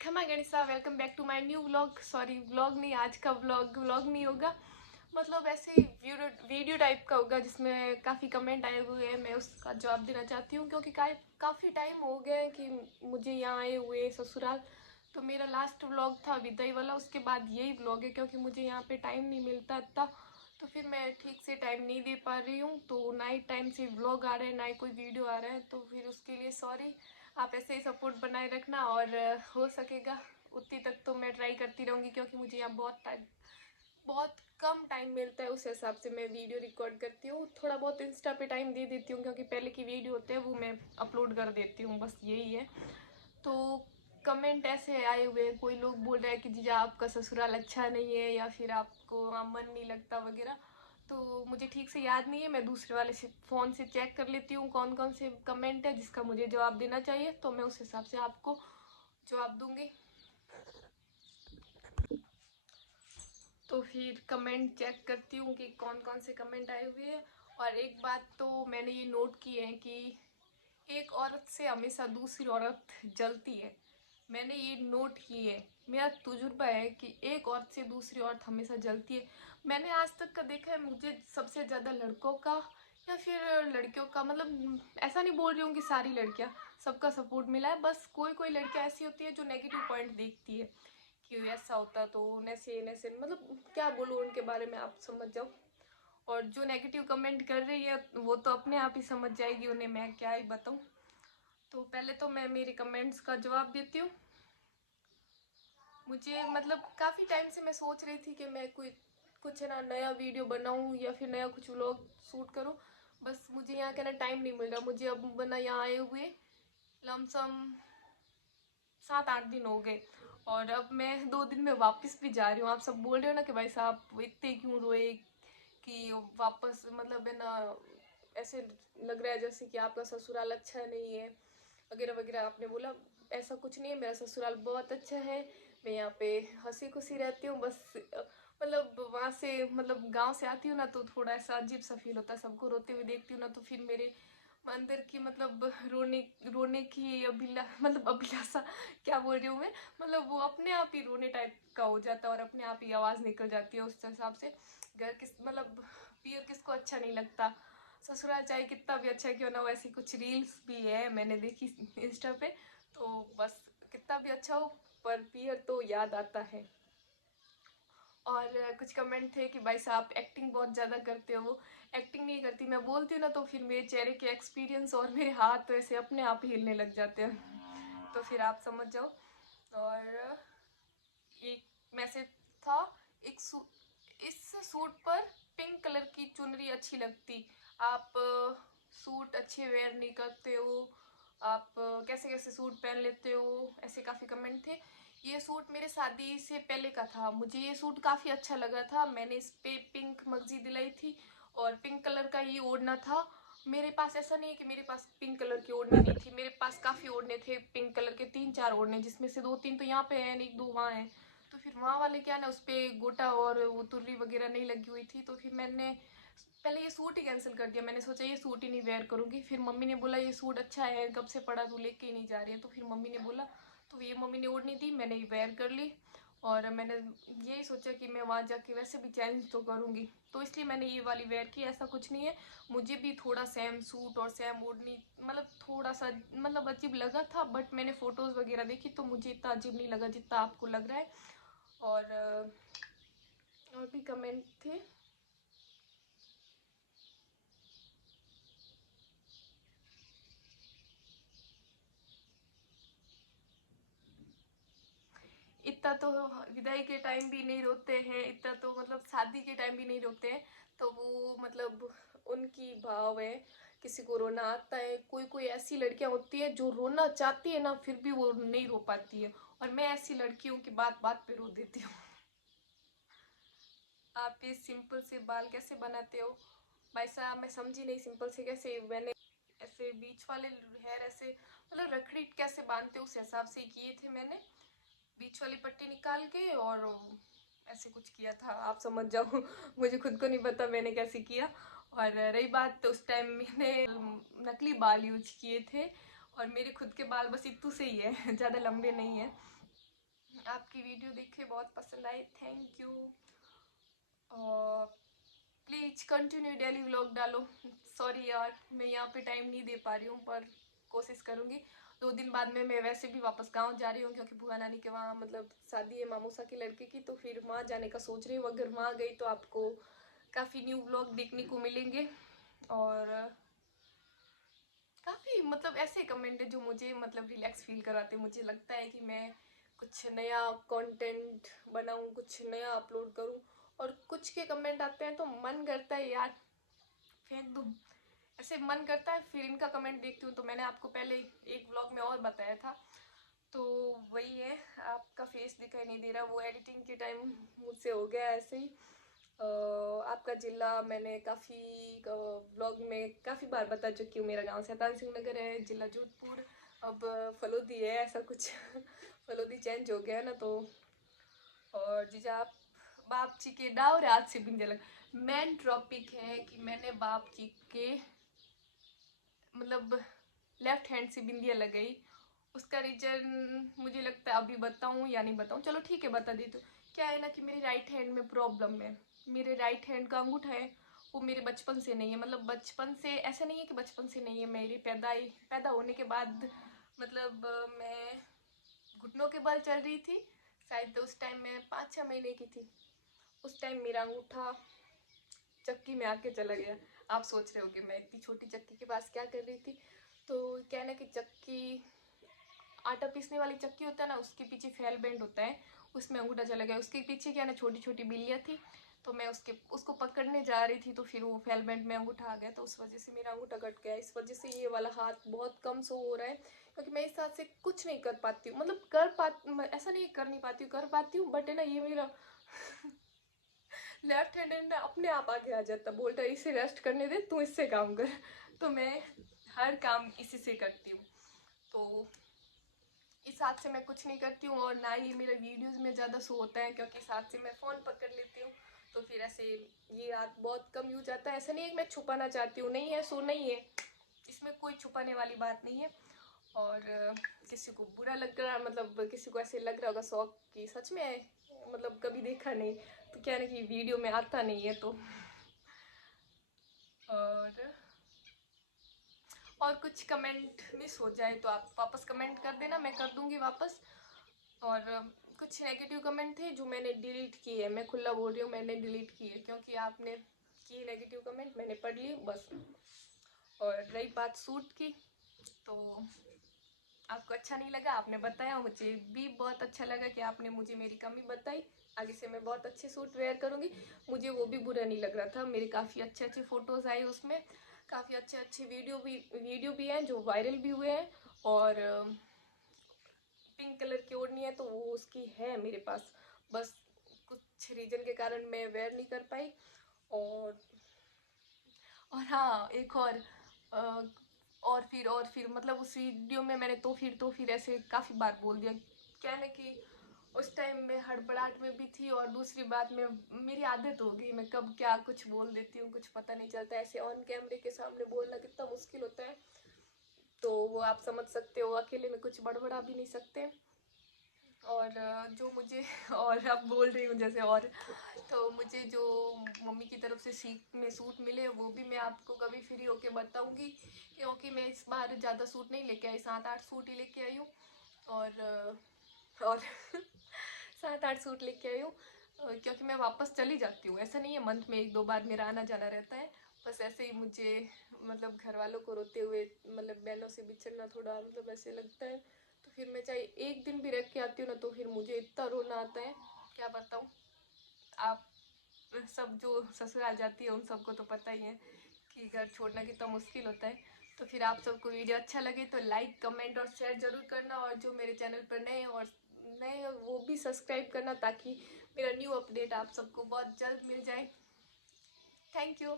खमा गणिसा, welcome back to my new vlog. Sorry, vlog नहीं, आज का व्लॉग नहीं होगा। मतलब ऐसे ही वीडियो टाइप का होगा जिसमें काफ़ी कमेंट आए हुए हैं। मैं उसका जवाब देना चाहती हूँ क्योंकि काफ़ी टाइम हो गया है कि मुझे यहाँ आए हुए ससुराल। तो मेरा लास्ट व्लॉग था विदाई वाला, उसके बाद यही व्लॉग है क्योंकि मुझे यहाँ पे टाइम नहीं मिलता इतना। तो फिर मैं ठीक से टाइम नहीं दे पा रही हूँ, तो ना ही टाइम से व्लॉग आ रहे हैं ना ही कोई वीडियो आ रहा है। तो फिर उसके लिए सॉरी। आप ऐसे ही सपोर्ट बनाए रखना और हो सकेगा उतनी तक तो मैं ट्राई करती रहूँगी क्योंकि मुझे यहाँ बहुत कम टाइम मिलता है। उस हिसाब से मैं वीडियो रिकॉर्ड करती हूँ। थोड़ा बहुत इंस्टा पे टाइम दे देती हूँ क्योंकि पहले की वीडियो होते हैं वो मैं अपलोड कर देती हूँ, बस यही है। तो कमेंट ऐसे आए हुए हैं, कोई लोग बोल रहे हैं कि जीजा आपका ससुराल अच्छा नहीं है या फिर आपको वहाँ मन नहीं लगता वगैरह। तो मुझे ठीक से याद नहीं है, मैं दूसरे वाले से फ़ोन से चेक कर लेती हूँ कौन कौन से कमेंट है जिसका मुझे जवाब देना चाहिए, तो मैं उस हिसाब से आपको जवाब दूंगी। तो फिर कमेंट चेक करती हूँ कि कौन कौन से कमेंट आए हुए हैं। और एक बात तो मैंने ये नोट की है कि एक औरत से हमेशा दूसरी औरत जलती है। मैंने ये नोट की है, मेरा तजुर्बा है कि एक औरत से दूसरी औरत हमेशा जलती है। मैंने आज तक का देखा है, मुझे सबसे ज़्यादा लड़कों का या फिर लड़कियों का, मतलब ऐसा नहीं बोल रही हूँ कि सारी लड़कियाँ, सबका सपोर्ट मिला है। बस कोई कोई लड़कियाँ ऐसी होती है जो नेगेटिव पॉइंट देखती है कि ऐसा होता तो ऐसे ऐसे, मतलब क्या बोलूँ उनके बारे में, आप समझ जाओ। और जो नेगेटिव कमेंट कर रही है वो तो अपने आप ही समझ जाएगी, उन्हें मैं क्या ही बताऊँ। तो पहले तो मैं मेरे कमेंट्स का जवाब देती हूँ। मुझे मतलब काफ़ी टाइम से मैं सोच रही थी कि मैं कोई कुछ है ना नया वीडियो बनाऊँ या फिर नया कुछ व्लॉग शूट करूँ। बस मुझे यहाँ का ना टाइम नहीं मिल रहा। मुझे अब बना यहाँ आए हुए लमसम 7-8 दिन हो गए और अब मैं 2 दिन में वापस भी जा रही हूँ। आप सब बोल रहे हो ना कि भाई साहब इतने क्यों रोए, कि वापस मतलब है ना ऐसे लग रहा है जैसे कि आपका ससुराल अच्छा नहीं है वगैरह वगैरह, आपने बोला। ऐसा कुछ नहीं है, मेरा ससुराल बहुत अच्छा है। मैं यहाँ पे हंसी खुशी रहती हूँ। बस मतलब वहाँ से, मतलब गांव से आती हूँ ना तो थोड़ा ऐसा अजीब सा फील होता है। सबको रोते हुए देखती हूँ ना तो फिर मेरे अंदर की मतलब रोने रोने की मतलब अभिलाषा, क्या बोल रही हूँ मैं, मतलब वो अपने आप ही रोने टाइप का हो जाता है और अपने आप ही आवाज़ निकल जाती है। उस हिसाब से घर किस मतलब पियर किसको अच्छा नहीं लगता, ससुराल चाहे कितना भी अच्छा क्यों ना हो। ऐसी कुछ रील्स भी है मैंने देखी इंस्टा पे, तो बस कितना भी अच्छा हो पर पियर तो याद आता है। और कुछ कमेंट थे कि भाई साहब एक्टिंग बहुत ज़्यादा करते हो। एक्टिंग नहीं करती, मैं बोलती हूँ ना तो फिर मेरे चेहरे के एक्सपीरियंस और मेरे हाथ ऐसे अपने आप ही हिलने लग जाते हैं, तो फिर आप समझ जाओ। और एक मैसेज था, इस सूट पर पिंक कलर की चुनरी अच्छी लगती, आप सूट अच्छे वेयर नहीं करते हो, आप कैसे कैसे सूट पहन लेते हो, ऐसे काफ़ी कमेंट थे। ये सूट मेरे शादी से पहले का था, मुझे ये सूट काफ़ी अच्छा लगा था। मैंने इस पे पिंक मगजी दिलाई थी और पिंक कलर का ये ओढ़ना था। मेरे पास ऐसा नहीं है कि मेरे पास पिंक कलर की ओढ़नी नहीं थी, मेरे पास काफ़ी ओढ़ने थे पिंक कलर के, 3-4 ओढ़ने, जिसमें से 2-3 तो यहाँ पे हैं, 1-2 वहाँ हैं। तो फिर वहाँ वाले क्या ना, उस पर गोटा और वो तुर्री वगैरह नहीं लगी हुई थी, तो फिर मैंने पहले ये सूट ही कैंसिल कर दिया। मैंने सोचा ये सूट ही नहीं वेयर करूँगी। फिर मम्मी ने बोला ये सूट अच्छा है, कब से पड़ा तू लेके ही नहीं जा रही है, तो फिर मम्मी ने बोला, तो ये मम्मी ने ओढ़नी दी, मैंने ये वेयर कर ली। और मैंने यही सोचा कि मैं वहाँ जाके वैसे भी चेंज तो करूँगी, तो इसलिए मैंने ये वाली वेयर की। ऐसा कुछ नहीं है, मुझे भी थोड़ा सेम सूट और सेम ओढ़नी मतलब थोड़ा सा मतलब अजीब लगा था, बट मैंने फ़ोटोज़ वगैरह देखी तो मुझे इतना अजीब नहीं लगा जितना आपको लग रहा है। और भी कमेंट थे। इतना तो विदाई के टाइम भी नहीं रोते हैं, इतना तो मतलब शादी के टाइम भी नहीं रोते हैं, तो वो मतलब उनकी भाव है। किसी को रोना आता है, कोई कोई ऐसी लड़कियां होती है जो रोना चाहती है ना फिर भी वो नहीं रो पाती है, और मैं ऐसी लड़की हूँ कि बात बात पे रो देती हूँ। आप ये सिंपल से बाल कैसे बनाते हो? भाई साहब मैं समझी नहीं, सिंपल से कैसे? मैंने ऐसे बीच वाले हेयर ऐसे मतलब रखड़ी कैसे बांधते हो उस हिसाब से किए थे मैंने, बीच वाली पट्टी निकाल के और ऐसे कुछ किया था, आप समझ जाओ। मुझे खुद को नहीं पता मैंने कैसे किया। और रही बात तो उस टाइम मैंने नकली बाल यूज किए थे और मेरे खुद के बाल बस इतू से ही है, ज़्यादा लंबे नहीं है। आपकी वीडियो देख के बहुत पसंद आई, thank you. Please continue daily vlog डालो। सॉरी यार, मैं यहाँ पे टाइम नहीं दे पा रही हूँ, पर कोशिश करूँगी। 2 दिन बाद में मैं वैसे भी वापस गांव जा रही हूँ, क्योंकि बुआ नानी के वहाँ मतलब शादी है मामूसा के लड़के की, तो फिर वहाँ जाने का सोच रही हूँ। अगर वहाँ गई तो आपको काफ़ी न्यू व्लॉग देखने को मिलेंगे। और काफ़ी मतलब ऐसे कमेंट है जो मुझे मतलब रिलैक्स फील करवाते हैं। मुझे लगता है कि मैं कुछ नया कंटेंट बनाऊँ, कुछ नया अपलोड करूँ। और कुछ के कमेंट आते हैं तो मन करता है यार फेंक दूँ, ऐसे मन करता है। फिर इनका कमेंट देखती हूँ तो मैंने आपको पहले एक व्लॉग में और बताया था, तो वही है। आपका फेस दिखाई नहीं दे रहा, वो एडिटिंग के टाइम मुझसे हो गया ऐसे ही। आपका ज़िला मैंने काफ़ी व्लॉग में काफ़ी बार बता चुकी हूँ। मेरा गांव शैतान सिंह नगर है, ज़िला जोधपुर, अब फलोदी है ऐसा कुछ फलोदी चेंज हो गया ना तो। और जीजा आप बाप जी के डावर आज से बिंदे लग, मेन टॉपिक है कि मैंने बाप जी के मतलब लेफ्ट हैंड से बिंदिया लगाई। उसका रीजन मुझे लगता है अभी बताऊं या नहीं बताऊं, चलो ठीक है बता दी। तो क्या है ना कि मेरी राइट हैंड में प्रॉब्लम है। मेरे राइट हैंड का अंगूठा है वो मेरे बचपन से नहीं है, मतलब बचपन से ऐसा नहीं है कि बचपन से नहीं है, मेरी पैदा होने के बाद मतलब मैं घुटनों के बल चल रही थी। शायद उस टाइम मैं 5-6 महीने की थी। उस टाइम मेरा अंगूठा चक्की में आके चला गया। आप सोच रहे हो कि मैं इतनी छोटी चक्की के पास क्या कर रही थी। तो क्या है ना कि चक्की आटा पीसने वाली चक्की होता है ना, उसके पीछे फेल बेंड होता है, उसमें अंगूठा चला गया। उसके पीछे क्या है ना छोटी छोटी बिल्लियाँ थी, तो मैं उसको पकड़ने जा रही थी, तो फिर वो फेल बेंड में अंगूठा आ गया, तो उस वजह से मेरा अंगूठा कट गया। इस वजह से ये वाला हाथ बहुत कम शो हो रहा है, क्योंकि मैं इस हाथ से कुछ नहीं कर पाती हूँ। मतलब ऐसा नहीं कर नहीं पाती हूँ, कर पाती हूँ, बट है ना ये मेरा लेफ्ट हैंड है ना अपने आप आगे आ जाता, बोलता है इसे रेस्ट करने दे, तू इससे काम कर। तो मैं हर काम इसी से करती हूँ। तो इस हाथ से मैं कुछ नहीं करती हूँ, और ना ही मेरे वीडियोस में ज़्यादा शो होता है, क्योंकि इस हाथ से मैं फ़ोन पकड़ लेती हूँ। तो फिर ऐसे ये हाथ बहुत कम यूज आता है। ऐसा नहीं है कि मैं छुपाना चाहती हूँ, नहीं है सो नहीं है, इसमें कोई छुपाने वाली बात नहीं है। और किसी को बुरा लग रहा, मतलब किसी को ऐसे लग रहा होगा शौक कि सच में मतलब कभी देखा नहीं, तो क्या है ना कि वीडियो में आता नहीं है तो। और कुछ कमेंट मिस हो जाए तो आप वापस कमेंट कर देना, मैं कर दूंगी वापस। और कुछ नेगेटिव कमेंट थे जो मैंने डिलीट किए, मैं खुला बोल रही हूँ, मैंने डिलीट किए, क्योंकि आपने की नेगेटिव कमेंट मैंने पढ़ ली बस। और रही बात सूट की, तो आपको अच्छा नहीं लगा, आपने बताया, मुझे भी बहुत अच्छा लगा कि आपने मुझे मेरी कमी बताई। आगे से मैं बहुत अच्छे सूट वेयर करूँगी। मुझे वो भी बुरा नहीं लग रहा था, मेरे काफ़ी अच्छे अच्छे फ़ोटोज़ आए उसमें, काफ़ी अच्छे अच्छे वीडियो भी हैं जो वायरल भी हुए हैं। और पिंक कलर की ओढ़नी है तो वो उसकी है मेरे पास, बस कुछ रीज़न के कारण मैं वेयर नहीं कर पाई। और हाँ एक अ, और फिर मतलब उस वीडियो में मैंने तो फिर ऐसे काफ़ी बार बोल दिया। क्या है ना कि उस टाइम में हड़बड़ाहट में भी थी, और दूसरी बात में मेरी आदत हो गई, मैं कब क्या कुछ बोल देती हूँ, कुछ पता नहीं चलता। ऐसे ऑन कैमरे के सामने बोलना कितना मुश्किल होता है, तो वो आप समझ सकते हो, अकेले में कुछ बड़बड़ा भी नहीं सकते। और जो मुझे और अब बोल रही हूँ जैसे, और तो मुझे जो मम्मी की तरफ से सीख में सूट मिले वो भी मैं आपको कभी फ्री होके बताऊंगी, क्योंकि मैं इस बार ज़्यादा सूट नहीं लेके आई, 7-8 सूट ही लेके आई हूँ। और 7-8 सूट लेके आई हूँ, क्योंकि मैं वापस चली जाती हूँ। ऐसा नहीं है, मंथ में 1-2 बार मेरा आना जाना रहता है। बस ऐसे ही मुझे मतलब घर वालों को रोते हुए मतलब बहनों से बिछड़ना थोड़ा मतलब ऐसे लगता है, तो फिर मैं चाहे एक दिन भी रह के आती हूँ ना, तो फिर मुझे इतना रोना आता है क्या बताऊँ। आप सब जो ससुराल जाती है उन सबको तो पता ही है कि घर छोड़ना कितना मुश्किल होता है। तो फिर आप सबको वीडियो अच्छा लगे तो लाइक कमेंट और शेयर ज़रूर करना, और जो मेरे चैनल पर नए वो भी सब्सक्राइब करना, ताकि मेरा न्यू अपडेट आप सबको बहुत जल्द मिल जाए। Thank you.